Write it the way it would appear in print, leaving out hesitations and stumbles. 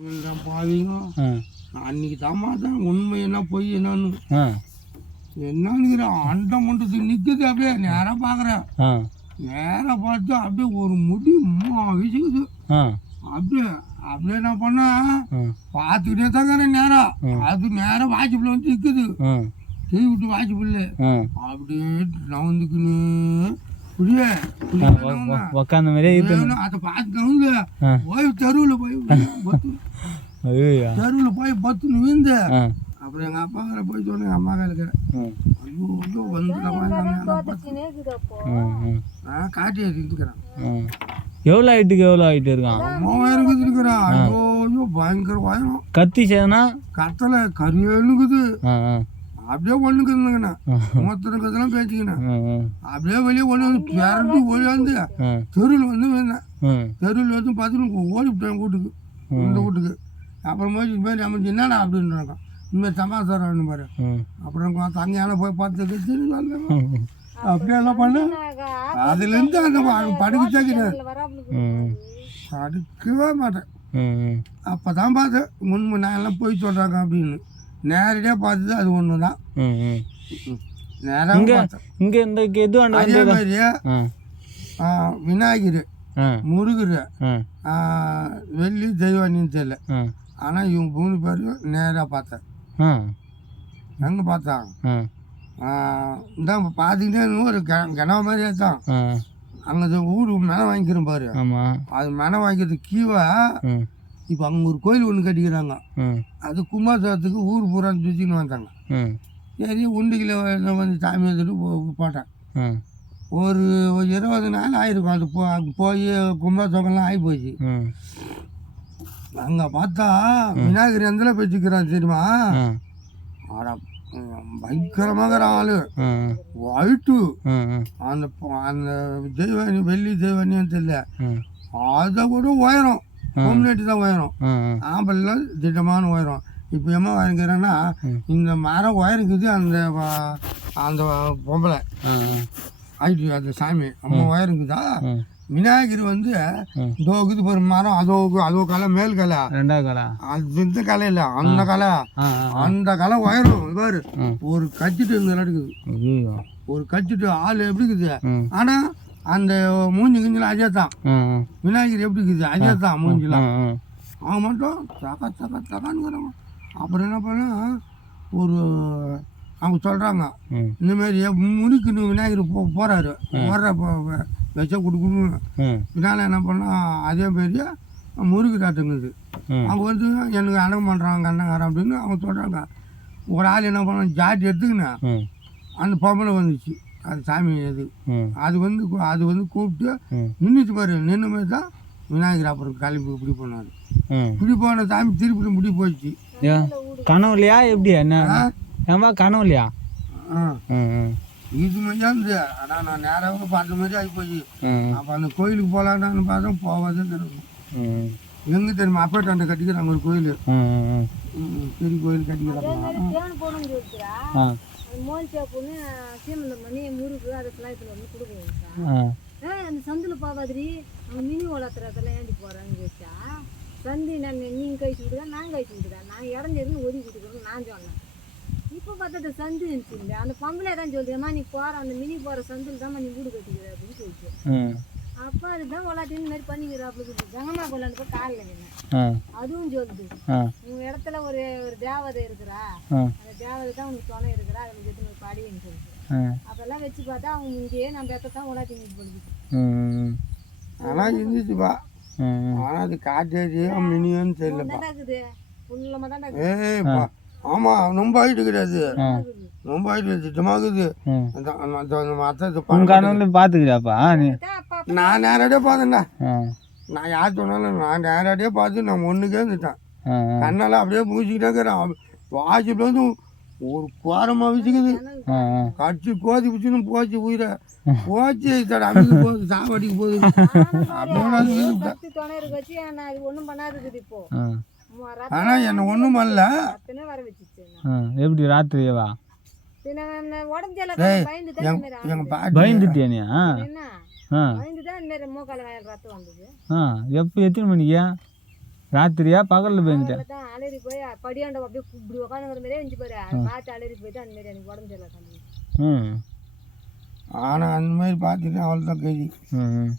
பாவீங்க அன்னைக்கு தான் உண்மை என்ன பொய் என்னன்னு என்னன்னு அண்டம் மண்டத்துக்கு நிற்குது. அப்படியே நேராக பார்க்குறேன். நேராக பார்த்து அப்படியே ஒரு முடி வீசுக்குது. அப்படியே அப்படியே என்ன பண்ண பார்த்துக்கிட்டே தாங்க நேரம் அது நேரம் வாட்சிப்பில் வந்து நிற்குது. கீழ் விட்டு வாட்சிப்பில்ல அப்படியே நவுந்துக்குன்னு புரிய உக்காந்த மாதிரியே அதை பார்த்து நவுந்து போய் தெருவில் போய் தெருவில் போய் பத்துன்னு விழுந்து. அப்புறம் எங்கள் அப்பா கிட்ட போய் சொன்னேன். எங்கள் அம்மா இருக்கிறேன் ஐயோ வந்து நான் காட்டி இருக்கிறேன். எவ்வளோ ஹைட்டுக்கு எவ்வளோ ஹைட்டு இருக்கான்? 3000 இருக்கிறான். ஐயோ ஐயோ பயங்கர உயரம். கத்தி சேனா கத்தலை கரியலுக்குது. அப்படியே ஒண்ணுக்குதுங்கண்ணா மூத்தனுக்குதெல்லாம் பேச்சுக்கினேன். அப்படியே வெளியே ஒன்று வந்து பிறந்து ஓடி வந்து தெருவில் வந்து வேணேன். தெருவில் வந்து பார்த்துட்டு ஓடிவிட்டேன் வீட்டுக்கு, இந்த வீட்டுக்கு. அப்புறமா இது மாதிரி அமைச்சு என்னடா அப்படின்றாங்க. இனிமேல் சமாச்சாரம் பாரு. அப்புறம் தங்கையான போய் பார்த்து அப்படியே எல்லாம் பண்ண. அதுலேருந்து அந்த படுக்கச்சே கிடையாது, படுக்கவே மாட்டேன். அப்போ தான் பார்த்தேன் முன்பு நான் எல்லாம் போய் சொல்கிறாங்க அப்படின்னு. நேரடியாக பார்த்தது அது ஒன்று தான். நேராக பார்த்தேன். இங்கே இந்த இது அதே மாதிரியே விநாயகர், முருகர், வெள்ளி தெய்வானின்னு தெரியல. ஆனால் இவங்க 3 பேரையும் நேராக பார்த்தேன். எங்கே பார்த்தாங்க இந்த பார்த்துக்கிட்டே ஒரு கிணவு மாதிரியே தான். அங்கே ஊர் மெனை வாங்கிக்கிறோம் பாரு. அது மெனை வாங்கிக்கிறதுக்கு கீழே இப்போ அங்கே ஒரு கோயில் ஒன்று கட்டிக்கிறாங்க. அது கும்பாசத்துக்கு ஊர் பூரா சுற்றின்னு வந்தாங்க. சரி உண்டிகளை வந்து சாமி வந்துட்டு போட்டேன். ஒரு 20 நாள் ஆயிருக்கும். அது போய் கும்பாசோக்கெல்லாம் ஆகி போச்சு. அங்கே பார்த்தா விநாயகர் எந்தில் வச்சுக்கிறான் தெரியுமா? ஆடா பயங்கரமாக ஆளு ஒயிட்டு. அந்த அந்த தெய்வானி வெள்ளி தெய்வானின்னு தெரியல, அதை கூட உயரம் பொம்லேட்டு தான் உயரம். ஆம்பளெலாம் திட்டமான உயரம். இப்போ என்ன வாங்கிக்கிறேன்னா இந்த மரம் உயரங்குது. அந்த அந்த பொம்பளை ஆயிட்டு அந்த சாமி அம்மா உயரங்குதா. விநாயகர் வந்து தோகுது ஒரு மரம். அதோ கலை மேல் கலை, 2வது கலை, அது இந்த கலை இல்லை, அந்த கலை. அந்த கலை உயரம் பாரு. ஒரு கச்சிட்டு இங்கே நடக்குது. ஒரு கச்சிட்டு ஆள் எப்படி இருக்குது. ஆனால் அந்த மூஞ்சி கிஞ்சிலாம் அதே தான். விநாயகர் எப்படி இருக்குது அதே தான் மூஞ்சிலாம். அவன் மட்டும் தக்கான்னு. அப்புறம் என்ன பண்ண ஒரு அவங்க சொல்கிறாங்க இந்தமாரி முனிக்குன்னு விநாயகர் போகிறாரு. வர்ற வச்சா கொடுக்கணும். இதனால் என்ன பண்ணால் அதே மாரியே முருகராட்டங்குது. அவங்க வந்து எனக்கு அடங்க பண்ணுறாங்க அண்ணங்காரன் அப்படின்னு அவங்க சொல்கிறாங்க. ஒரு ஆள் என்ன பண்ண ஜாட்டி எடுத்துக்கினேன். அந்த பொம்பளை வந்துச்சு. அது சாமி அது அது வந்து கூப்பிட்டு நின்றுச்சு பாரு. நின்று மாதிரி தான் விநாயகர் அப்புறம் கிளம்பி இப்படி போனார். இப்படி போன சாமி திருப்பி முடி போச்சு. கனவுலையா எப்படி என்ன ஏமா கனவுலையா? இது மாதிரியா இருந்து. ஆனால் நான் நேராக பார்த்த மாதிரி ஆகி போய் அப்போ அந்த கோயிலுக்கு போகலான்னு பார்த்தா போகாதே தெரியும். எங்கே தெரியுமா? அப்பேட்டாண்ட கட்டிக்கிறாங்க ஒரு கோயில், பெரிய கோயில் கட்டிக்கிறாங்க. அந்த சந்தில் போகாதிரி அவங்க மினி வளர்த்துறதெல்லாம் ஏண்டி போகிறான்னு கேட்டா, சந்தி நான் நீங்கள் கழிச்சு விட்டுதான் நான் கழிச்சு விட்டுதான் நான் இறஞ்சிருந்து ஒதுக்கி விட்டுக்கிறோன்னு நான் சொன்னேன். இப்போ பார்த்தா சந்து இருந்துச்சு இல்லை. அந்த பொம்பளை தான் சொல்லுதும்மா நீ போகிற அந்த மினி போகிற சந்தில் தான் நீ வீடு கட்டிக்கிற அப்படின்னு சொல்லிட்டு. அப்போ அதுதான் விளாட்டின்னு மாதிரி பண்ணிக்கிற அப்படி கங்கம்மா கொள்ளான்னு போய் காலில் நின்னேன். அதுவும் சொல்லுது உங்கள் இடத்துல ஒரு தேவதை இருக்கிறா, அந்த தேவதை தான் உனக்கு துணை இருக்கிறா, அதில் எத்தனை படின்னு சொல்லிட்டு. அப்பெல்லாம் வச்சு பார்த்தா அவங்க இங்கேயே நம்ம எத்தான் விளாட்டி போடுது. ஆனால் இருந்துச்சுப்பா. ஆனால் அது காட்டேஜ் மினியன்னு தெரியலப்பா. இருக்குது புல்லமாக தான். ஏப்பா ஆமாம் ரொம்ப ஆகிட்டு கிடையாது, ரொம்ப ஆகிட்டு திட்டமாகுது. பார்த்துக்கிட்டாப்பா நான் நேரடியாக பார்த்தேன்டா. நான் யார் சொன்னாலும் நான் நேரடியாக பார்த்து நான் ஒன்றுக்கே இருந்துட்டேன். கண்ணெல்லாம் அப்படியே பூச்சிக்கிட்டே இருக்கிறேன். வாசிப்பில் வந்து ஒரு கோரமாக வச்சுக்குது. கடிச்சு கோதி பிடிச்சுன்னு போச்சு உயிரை போச்சு. அமைக்கு போகுது, சாவடிக்கு போகுது. அப்படியே ஆனால் என்ன ஒன்றும் பண்ணல. எப்படி ராத்திரியவா பயந்துட்டியா? எப்போ எத்தனை மணிக்கா? ராத்திரியா பகலில் போயிருந்துட்டேன் தான் அலறி போய் படியாண்ட அப்படியே இப்படி உட்காந்துங்கிற மாதிரியே இருந்துச்சு பாரு அதை பார்த்து அலறி போயிட்டு அந்த மாதிரி எனக்கு உடம்பு சரியில்லை ம் ஆனால் அந்த மாதிரி பார்த்துட்டு அவள் தான் கதி ம்